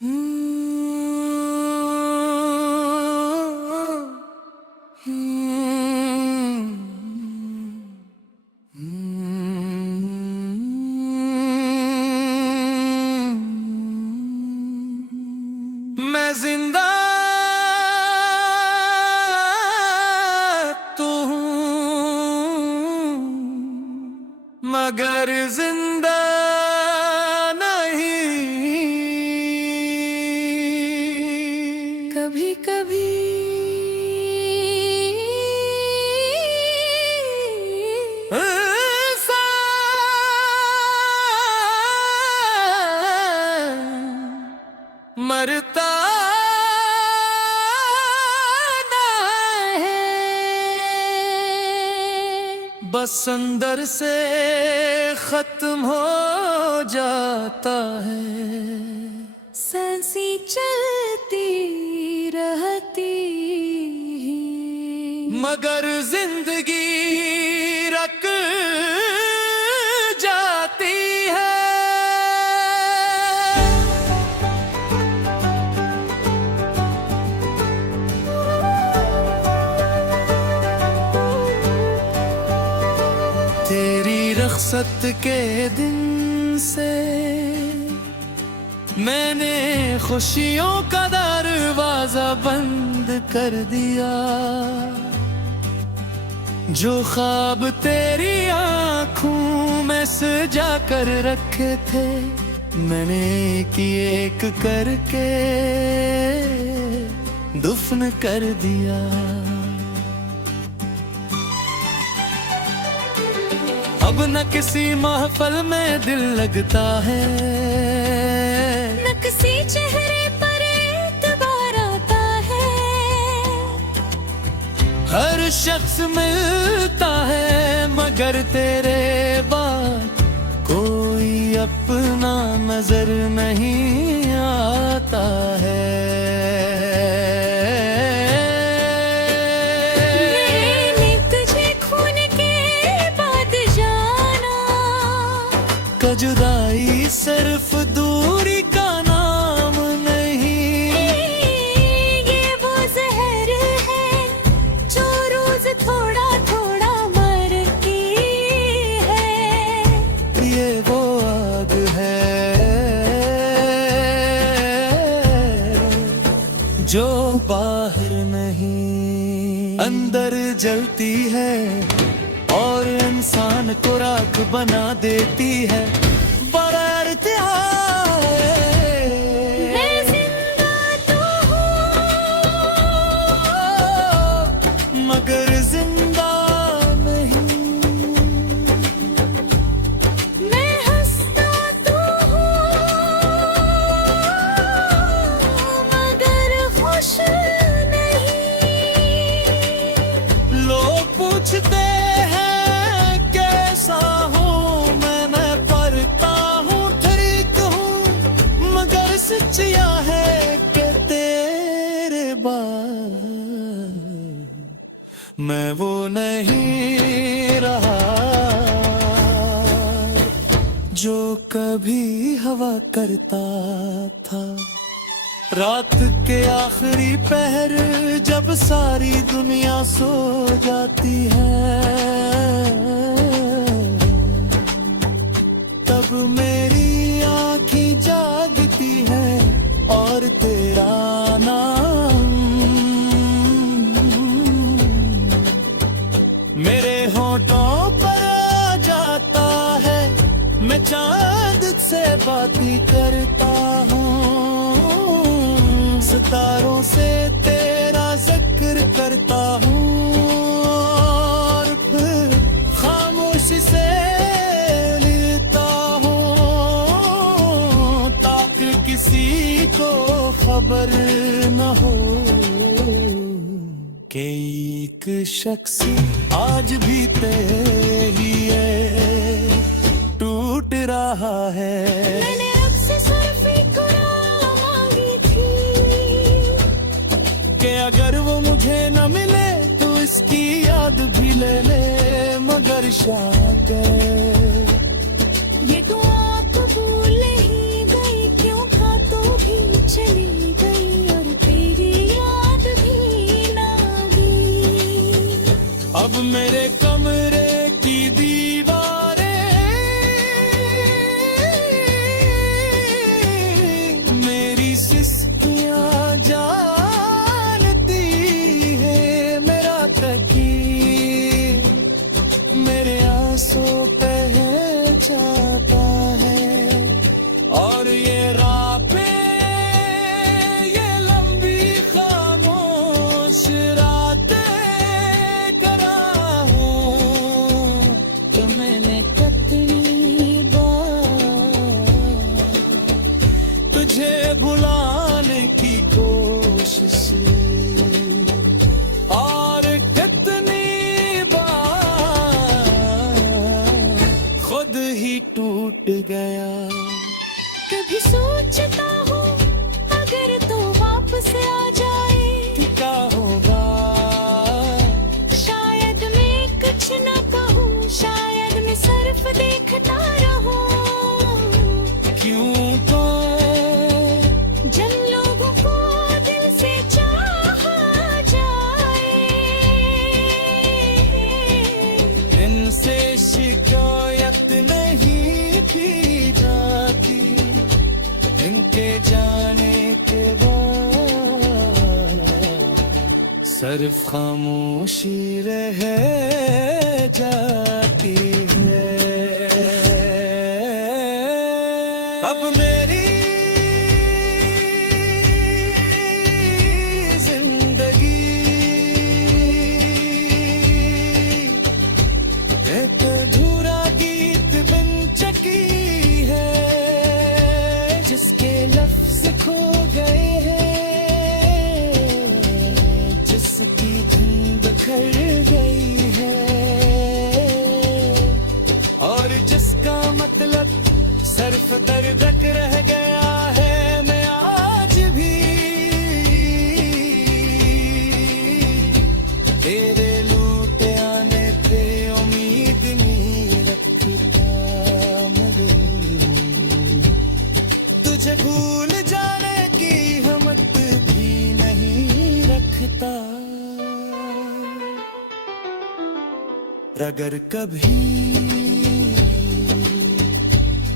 मैं जिंदा तो हूँ मगर जिंदा नहीं। कभी कभी मरता ना है, बस अंदर से खत्म हो जाता है। सांसें चलती रहती मगर जिंदगी रक जाती है। तेरी रख्सत के दिन से मैंने खुशियों का दरवाजा बंद कर दिया। जो ख्वाब तेरी आँखों में सजा कर रखे थे, मैंने एक एक करके दुफन कर दिया। अब न किसी महफल में दिल लगता है, न किसी चेहरे पर एतबार आता है। हर शख्स मिलता है मगर तेरे बाद कोई अपना नजर नहीं आता है। जुदाई सिर्फ दूरी का नाम नहीं, ये वो जहर है जो रोज थोड़ा थोड़ा मरती है। ये वो आग है जो बाहर नहीं अंदर जलती है और इंसान को राख बना देती है। बड़ा इर्तिहार मैं जिंदा तो हूँ मगर जिंदा नहीं। मैं हंसता तो हूँ मगर खुश नहीं। लोग पूछते सच्चिया है कि तेरे बाद मैं वो नहीं रहा जो कभी हवा करता था। रात के आखिरी पहर जब सारी दुनिया सो जाती है, तब मेरी आँखें जागती है और तेरा नाम मेरे होठों पर आ जाता है। मैं चांद से बातें करता हूँ, सितारों से तेरा जिक्र करता हूँ और फिर खामोशी से किसी को खबर न हो कि एक शख्स आज भी तेरे लिए टूट रहा है। मैंने रब से सिर्फ एक दुआ मांगी थी कि अगर वो मुझे न मिले तो इसकी याद भी ले ले, मगर शायद ये दुआ कबूल नहीं गई। क्यों था तो भी मेरे कमरे की दीवारें मेरी सिसकियां जानती है, मेरा तकीर मेरे आंसू पहचाता है। और ये रातें ये लंबी खामोश रातें करा हूँ तो मैंने कितनी बार तुझे बुलाने की कोशिश और कितनी बार खुद ही टूट गया। कभी सोचता हूँ अगर तू वापस आ जाए तू क्या होगा शायद मैं कुछ न कहूँ, शायद मैं सिर्फ देखता रहूँ। क्यों तो जिन लोगों को दिल से चाहा जाए इनसे शिकायत नहीं की जाती, इनके जाने के बाद सिर्फ खामोशी रह जाती है। अब मेरी जिंदगी एक अधूरा गीत बन चुकी है, जिसके लफ्ज खो गए हैं, जिसकी धुन बिखर गई है और जिसका मतलब सिर्फ दर्द रह गया है। मैं आज भी तेरे लूट आने पे उम्मीद नहीं रखता, मगर तुझे भूल जाने की हिम्मत भी नहीं रखता। अगर कभी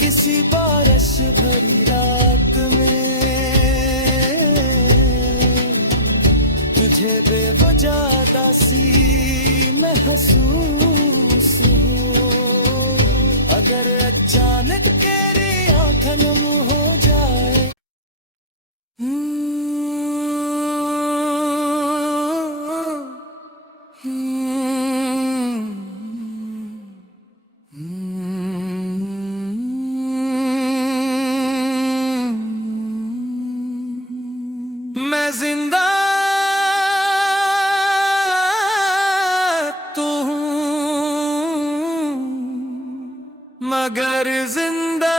किसी बारिश भरी रात में तुझे बेवजह दासी महसूस हो, अगर अचानक तेरी आँखें नम हो जाए मैं जिंदा तो हूँ मगर जिंदा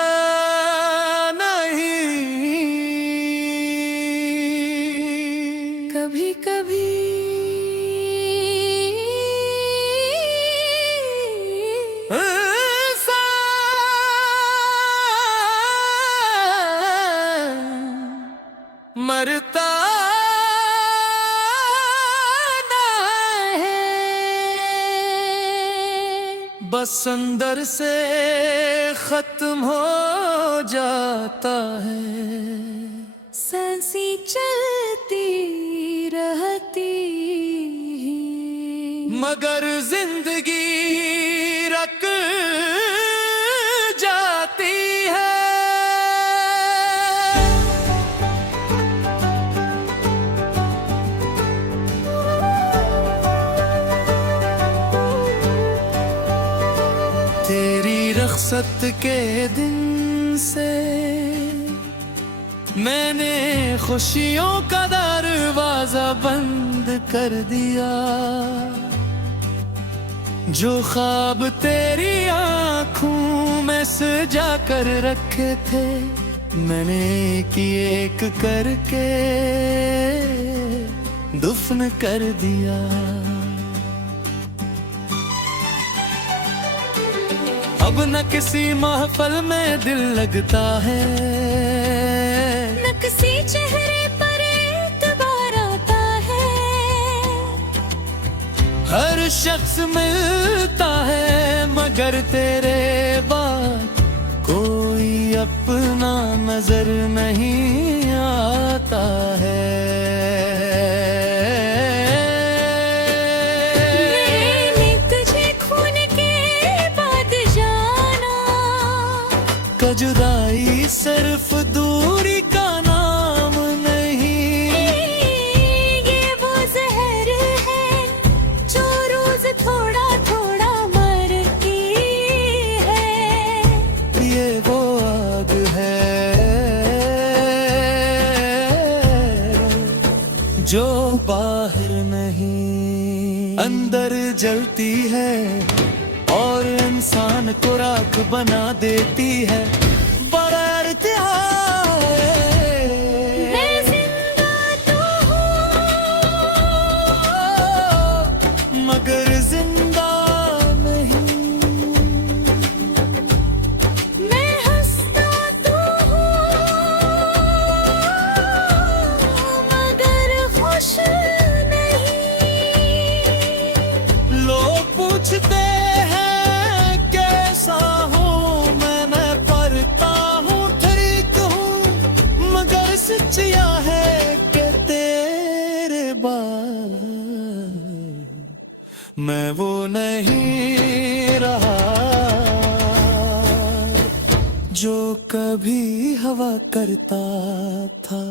नहीं। कभी कभी मरता ना है, बस अंदर से खत्म हो जाता है। सांसें चलती रहती मगर जिंदगी रक जाती है। तेरी रख्सत के दिन से मैंने खुशियों का दरवाजा बंद कर दिया, जो ख्वाब तेरी आँखों में सजा कर रखे थे मैंने एक एक करके दुफन कर दिया। अब न किसी महफल में दिल लगता है, न किसी चेहरे पर एतबार आता है। हर शख्स मिलता है मगर तेरे बाद कोई अपना नजर नहीं आता है। मैंने तुझे खून के बाद जाना, का जुदाई सिर्फ दूरी का नाम नहीं, ये वो जहर है जो रोज थोड़ा थोड़ा मरती है। ये वो आग है जो बाहर नहीं अंदर जलती है और इंसान को राख बना देती है। बड़ा इर्तिहार है। मैं जिंदा तो हूँ मगर जिंदा नहीं। मैं हंसता तो हूँ मगर खुश नहीं। लोग पूछते हैं कैसा हूँ मैं पढ़ता हूँ ठीक हूँ मगर सच्चिया है कि तेरे बाद मैं वो नहीं रहा जो कभी हवा करता था।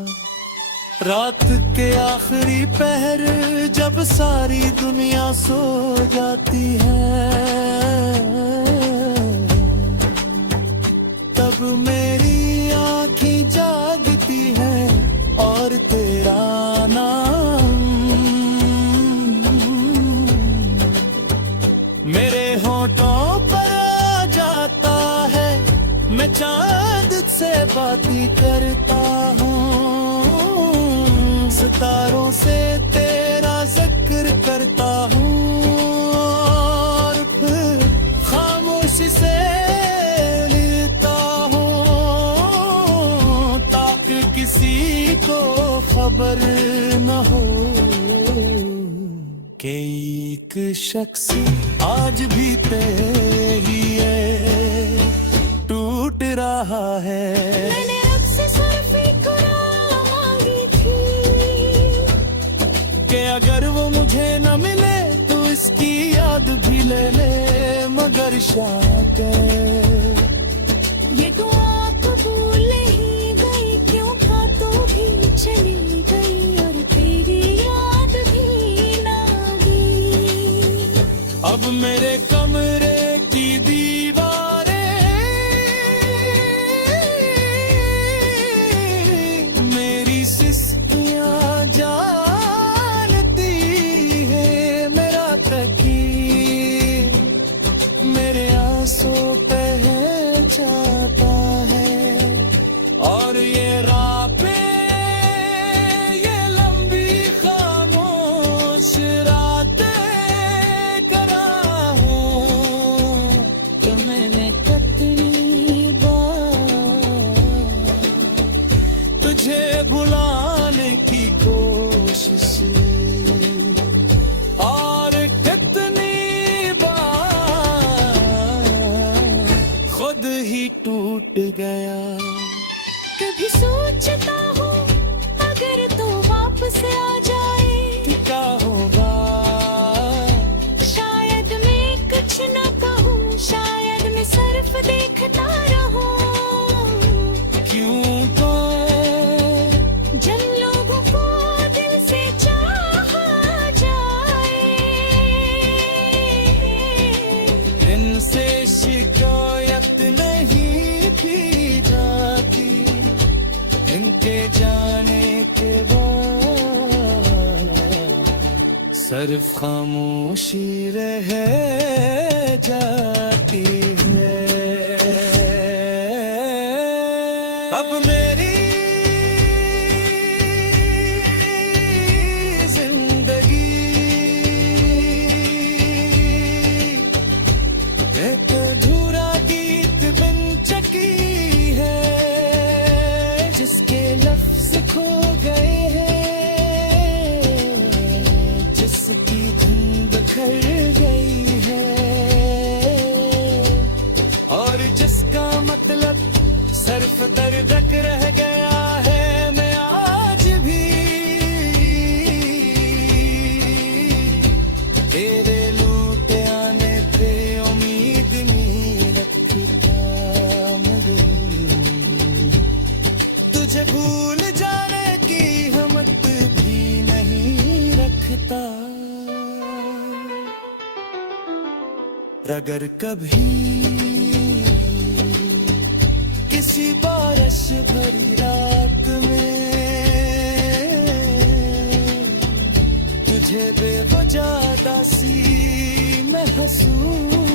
रात के आखिरी पहर जब सारी दुनिया सो जाती है, तब मेरी आँखें जागती हैं और तेरा नाम मेरे होठों पर आ जाता है। मैं चांद से बातें करता हूँ, सितारों से तेरा जिक्र करता हूँ और फिर खामोशी से लेता हूँ ताकि किसी को खबर न हो कि एक शख्स आज भी तेरी टूट रहा है। मैंने रब से सरफ़े कुरान मांगी थी कि अगर वो मुझे न मिले तो इसकी याद भी ले ले मगर शायद ये दुआ कबूल नहीं गई क्यों था तो भी चली गई और तेरी याद भी ना गई। अब मेरे कमरे की दीवारें मेरी सिस्कियाँ जानती है। मेरा तकीर मेरे आंसू पहचाता है और ये रातें ये लंबी खामोश रातें करा हूँ तो मैंने कितनी बार तुझे बुलाने की कोशिश और कितनी बार खुद ही टूट गया। कभी सोचता हूँ अगर तो वापस आ जाए क्या होगा शायद मैं कुछ न कहूँ, शायद मैं सिर्फ देखता रहूँ। क्यों तो जिन लोगों को दिल से चाहा जाए इनसे शिकायत नहीं की जाती, इनके जाने के बाद सिर्फ खामोशी रह जाती है। अब मेरी जिंदगी एक अधूरा गीत बन चुकी है जिसके लफ्ज खो गए हैं, जिसकी धुन बिखर गई। तुझे भूल जाने की हिम्मत भी नहीं रखता। अगर कभी किसी बारिश भरी रात में तुझे बेवजह दासी मैं हंसूं